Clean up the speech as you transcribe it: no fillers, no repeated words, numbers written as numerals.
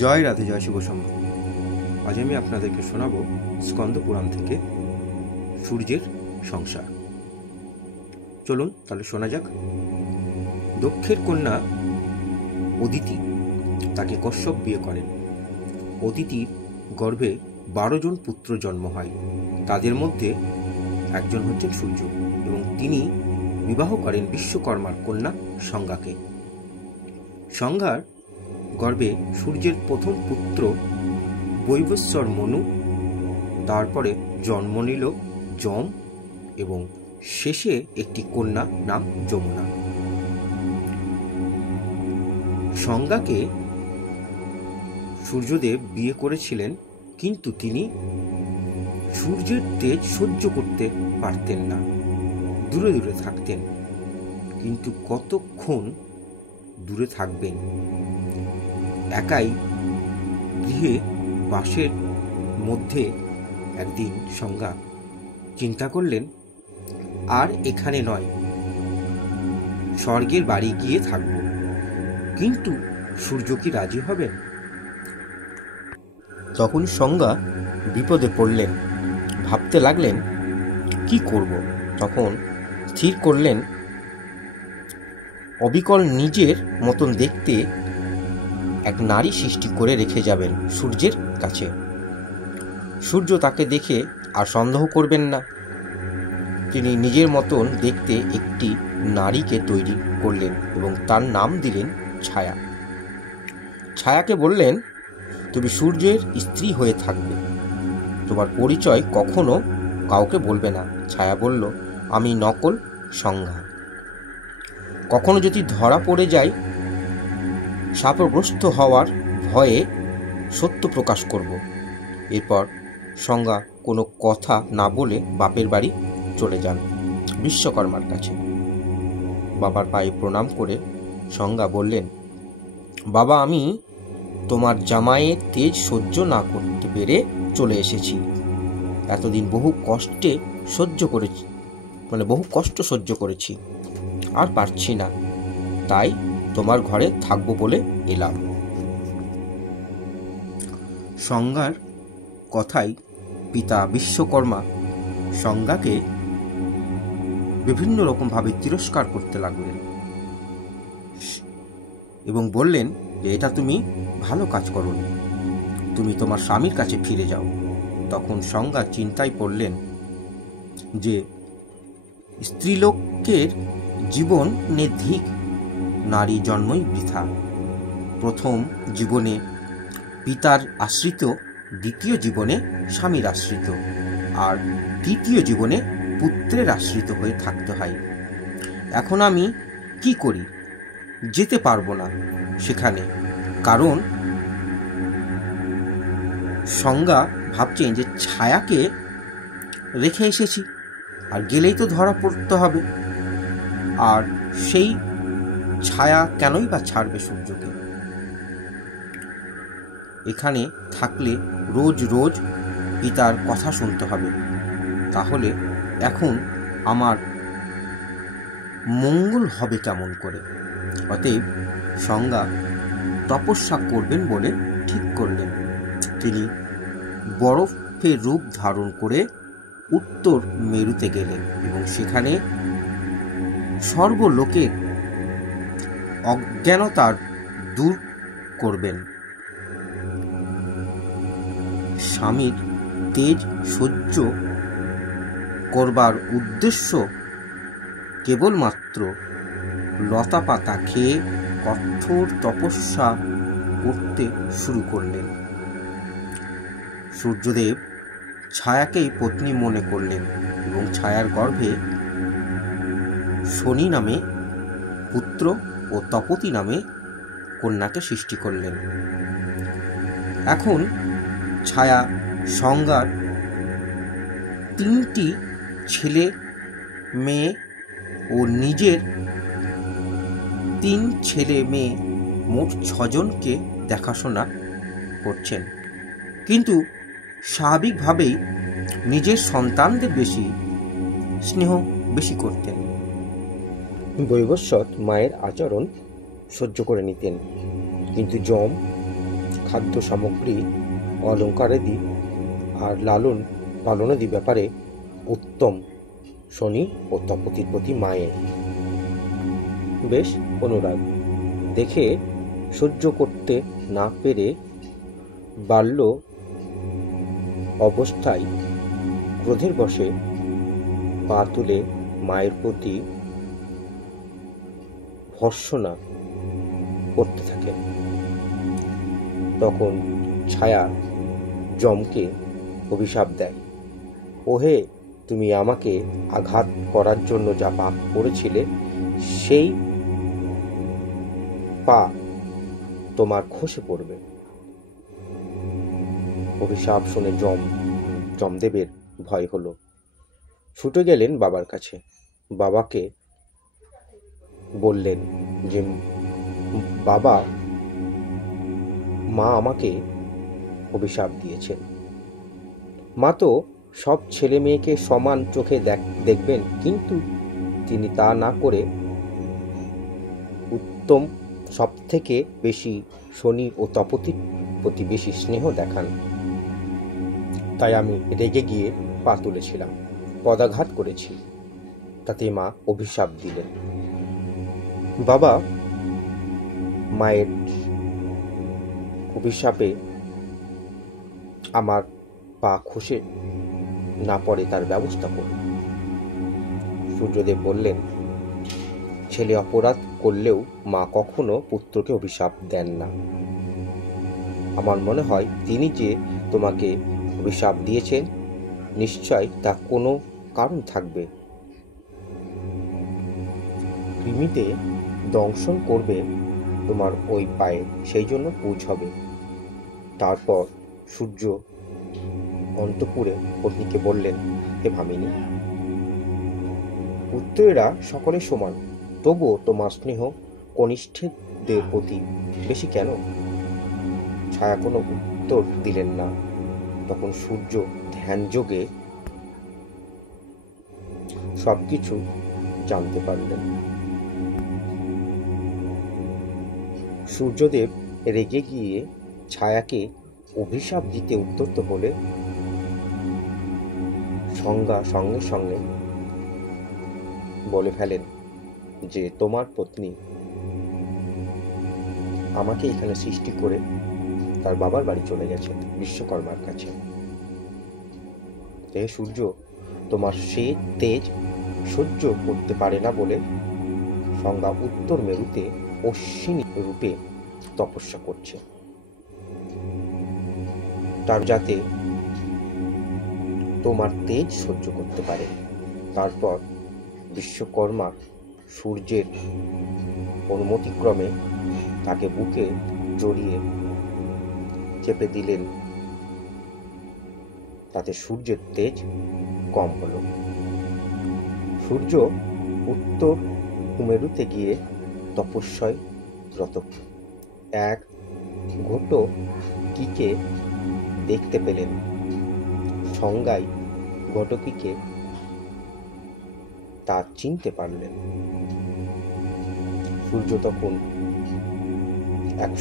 জয় রাধে, জয় শুভ শম্ভু। আজ আমি আপনাদেরকে শোনাবো স্কন্দ পুরাণ থেকে সূর্যের সংসার। চলুন তাহলে শোনা যাক। দক্ষের কন্যা অদিতি, তাকে কশ্যপ বিয়ে করেন। অদিতির গর্ভে 12 জন পুত্র জন্ম হয়। তাদের মধ্যে একজন হচ্ছেন সূর্য, এবং তিনি বিবাহ করেন বিশ্বকর্মার কন্যা সংজ্ঞাকে। সংজ্ঞার গর্ভে সূর্যের প্রথম পুত্র বৈবস্বর মনু, তারপরে জন্ম নিল যম, এবং শেষে একটি কন্যা নাম যমুনা। সংজ্ঞাকে সূর্যদেব বিয়ে করেছিলেন, কিন্তু তিনি সূর্যের তেজ সহ্য করতে পারতেন না, দূরে দূরে থাকতেন। কিন্তু কতক্ষণ দূরে থাকবেন? একাই গৃহে বাসের মধ্যে একদিন সংজ্ঞা চিন্তা করলেন, আর এখানে নয়, স্বর্গের বাড়ি গিয়ে থাকব। কিন্তু সূর্য কি রাজি হবেন? তখন সংজ্ঞা বিপদে পড়লেন, ভাবতে লাগলেন কি করব। তখন স্থির করলেন অবিকল নিজের মতন দেখতে এক নারী সৃষ্টি করে রেখে যাবেন সূর্যের কাছে। সূর্য তাকে দেখে আর সন্দেহ করবেন না। তিনি নিজের মতন দেখতে একটি নারীকে তৈরি করলেন এবং তার নাম দিলেন ছায়া। ছায়াকে বললেন, তুমি সূর্যের স্ত্রী হয়ে থাকবে, তোমার পরিচয় কখনো কাউকে বলবে না। ছায়া বলল, আমি নকল সংজ্ঞা। কখনো যদি ধরা পড়ে যায়, শাপগ্রস্ত হওয়ার ভয়ে সত্য প্রকাশ করব। এরপর সংজ্ঞা কোনো কথা না বলে বাপের বাড়ি চলে যান বিশ্বকর্মার কাছে। বাবার পায়ে প্রণাম করে সংজ্ঞা বললেন, বাবা, আমি তোমার জামাইয়ের তেজ সহ্য না করতে পেরে চলে এসেছি। এতদিন বহু কষ্ট সহ্য করেছি, আর পারছি না, তাই তোমার ঘরে থাকবো বলে এলাম। সংজ্ঞার কথায় পিতা বিশ্বকর্মা সংজ্ঞাকে বিভিন্ন রকমভাবে তিরস্কার করতে লাগলেন এবং বললেন যে এটা তুমি ভালো কাজ করোনি, তুমি তোমার স্বামীর কাছে ফিরে যাও। তখন সংজ্ঞা চিন্তায় পড়লেন যে স্ত্রীলোকের জীবন নির্ধিক, নারী জন্মই বৃথা। প্রথম জীবনে পিতার আশ্রিত, দ্বিতীয় জীবনে স্বামীর আশ্রিত, আর তৃতীয় জীবনে পুত্রের আশ্রিত হয়ে থাকতে হয়। এখন আমি কি করি? যেতে পারবো না সেখানে, কারণ সংজ্ঞা ভাবছেন যে ছায়াকে রেখে এসেছি, আর গেলেই তো ধরা পড়তে হবে, আর সেই ছায়া কেনই বা ছাড়বে সূর্যকে? এখানে থাকলে রোজ রোজ পিতার কথা শুনতে হবে, তাহলে এখন আমার মঙ্গল হবে কেমন করে? অতএব সংজ্ঞা তপস্যা করবেন বলে ঠিক করলেন। তিনি বরফের রূপ ধারণ করে উত্তর মেরুতে গেলেন এবং সেখানে সর্বলোকের অজ্ঞানতা দূর করবেন। স্বামীর তেজ সহ্য করবার উদ্দেশ্য কেবলমাত্র লতা পাতা খেয়ে কঠোর তপস্যা করতে শুরু করলেন। সূর্যদেব ছায়াকেই পত্নী মনে করলেন এবং ছায়ার গর্ভে শনি নামে পুত্র ও তপতী নামে কন্যাকে সৃষ্টি করলেন। এখন ছায়া সংজ্ঞার 3টি ছেলে মেয়ে ও নিজের 3 ছেলে মেয়ে, মোট 6 জনকে দেখাশোনা করছেন। কিন্তু স্বাভাবিকভাবেই নিজের সন্তানদের স্নেহ বেশি করতেন। বৈবস্বত মায়ের আচরণ সহ্য করে নিতেন, কিন্তু যম খাদ্য সামগ্রী, অলঙ্কারাদি আর লালন পালনাদি ব্যাপারে উত্তম শনি ও তপতির প্রতি মায়ের বেশ অনুরাগ দেখে সহ্য করতে না পেরে বাল্য অবস্থায় ক্রোধের বশে পা তুলে মায়ের প্রতি ভর্ৎসনা করতে থাকেন। তখন ছায়া যমকে অভিশাপ দেয়, ওহে, তুমি আমাকে আঘাত করার জন্য যা পাপ করেছিলে সেই পা তোমার খসে পড়বে। অভিশাপ শুনে যমদেবের ভয় হলো, ছুটে গেলেন বাবার কাছে। বাবাকে বললেন যে, বাবা, মা আমাকে অভিশাপ দিয়েছেন। মা তো সব ছেলে মেয়েকে সমান চোখে দেখবেন, কিন্তু তিনি তা না করে উত্তম সব থেকে বেশি শনি ও তপতির প্রতি বেশি স্নেহ দেখান। তাই আমি রেগে গিয়ে পা তুলেছিলাম, পদাঘাত করেছি, তাতে মা অভিশাপ দিলেন। বাবা মায়ের অভিশাপে আমার পা খসে না পড়ে তার ব্যবস্থা করুন। সূর্যদেব বললেন, ছেলে অপরাধ করলেও মা কখনো পুত্রকে অভিশাপ দেন না। আমার মনে হয় তিনি যে তোমাকে অভিশাপ দিয়েছেন, নিশ্চয় তা কোনো কারণ থাকবে। কৃমিতে দংশন করবে তোমার ওই পায়ে, সেই জন্য পুজ হবে। তারপর সূর্য অন্তঃপুরে পত্নীকে বললেন, হে ভামিনী, পুত্রেরা সকলে সমান, তবুও তোমার স্নেহ কনিষ্ঠদের প্রতি বেশি কেন? ছায়া কোনো উত্তর দিলেন না। তখন সূর্য ধ্যানযোগে সবকিছু জানতে পারলেন। সূর্যদেব রেগে গিয়ে ছায়াকে অভিশাপ দিতে উদ্যত হলে সঙ্গে সঙ্গে বলে ফেলেন যে, তোমার পত্নী আমাকে এখানে সৃষ্টি করে তার বাবার বাড়ি চলে গেছে, বিশ্বকর্মার কাছে। হে সূর্য, তোমার সে তেজ সহ্য করতে পারে না বলে সংজ্ঞা উত্তর মেরুতে অশ্বিনী রূপে তপস্যা করছে, তার যাতে তোমার তেজ সহ্য করতে পারে। তারপর বিশ্বকর্মা সূর্যের অনুমতিক্রমে তাকে বুকে জড়িয়ে চেপে দিলেন, তাতে সূর্যের তেজ কম হলো। সূর্য উত্তর কুমেরুতে গিয়ে তপস্যায় রত। এক ঘটকীকে দেখতে পেলেন। সংজ্ঞাই ঘটকীকে তা চিনতে পারলেন। সূর্য তখন এক